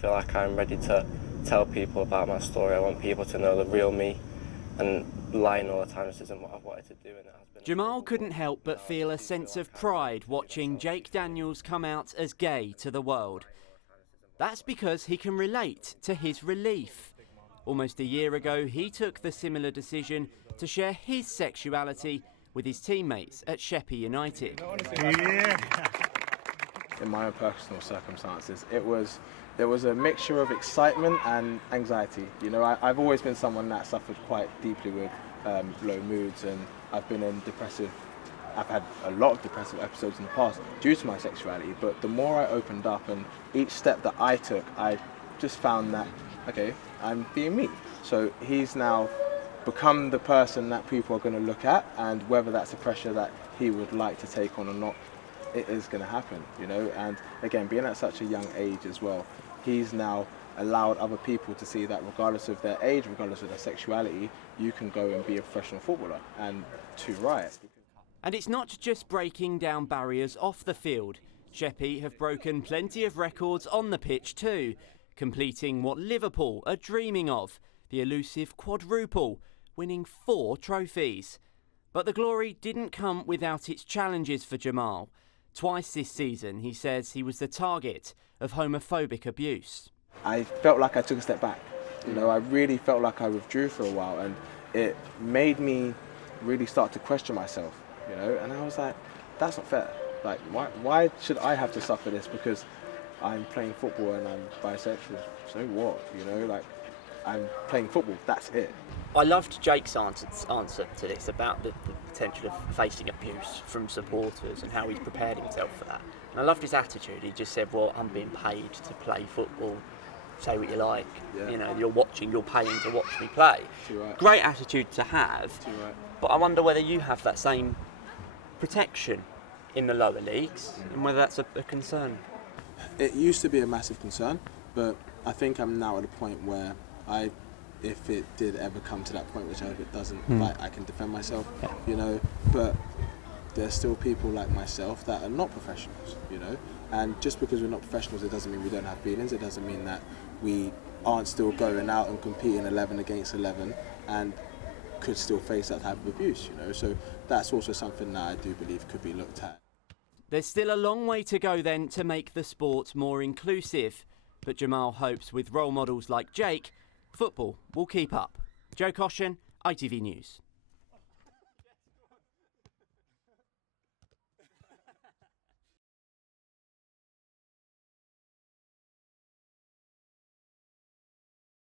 feel like I'm ready to tell people about my story. I want people to know the real me, and lying all the time just isn't what I've wanted to do. And it has been Jahmal couldn't help but feel a sense of pride watching Jake Daniels come out as gay to the world. That's because he can relate to his relief. Almost a year ago, he took the similar decision to share his sexuality with his teammates at Sheppey United. In my own personal circumstances, there was a mixture of excitement and anxiety. You know, I've always been someone that suffered quite deeply with low moods, and I've had a lot of depressive episodes in the past due to my sexuality. But the more I opened up and each step that I took, I just found that, okay, I'm being me. So he's now become the person that people are going to look at, and whether that's a pressure that he would like to take on or not, it is going to happen, you know. And again, being at such a young age as well, he's now allowed other people to see that regardless of their age, regardless of their sexuality, you can go and be a professional footballer, and to right. And it's not just breaking down barriers off the field. Sheppey have broken plenty of records on the pitch too, completing what Liverpool are dreaming of, the elusive quadruple, winning 4 trophies. But the glory didn't come without its challenges for Jahmal. Twice this season, he says he was the target of homophobic abuse. I felt like I took a step back. You know, I really felt like I withdrew for a while, and it made me really start to question myself, you know, and I was like, that's not fair. Like, why should I have to suffer this because I'm playing football and I'm bisexual? So what, you know, like, I'm playing football, that's it. I loved Jake's answer to this about the potential of facing abuse from supporters and how he's prepared himself for that. And I loved his attitude. He just said, well, I'm being paid to play football, say what you like, Yeah. you know, you're paying to watch me play. Right. Great attitude to have, Right. but I wonder whether you have that same protection in the lower leagues and whether that's a concern. It used to be a massive concern, but I think I'm now at a point where if it did ever come to that point, which I hope it doesn't, I can defend myself, you know, but there's still people like myself that are not professionals, you know, and just because we're not professionals, it doesn't mean we don't have feelings, it doesn't mean that we aren't still going out and competing 11 against 11 and could still face that type of abuse, you know, so that's also something that I do believe could be looked at. There's still a long way to go then to make the sport more inclusive. But Jahmal hopes with role models like Jake, football will keep up. Coshan, ITV News.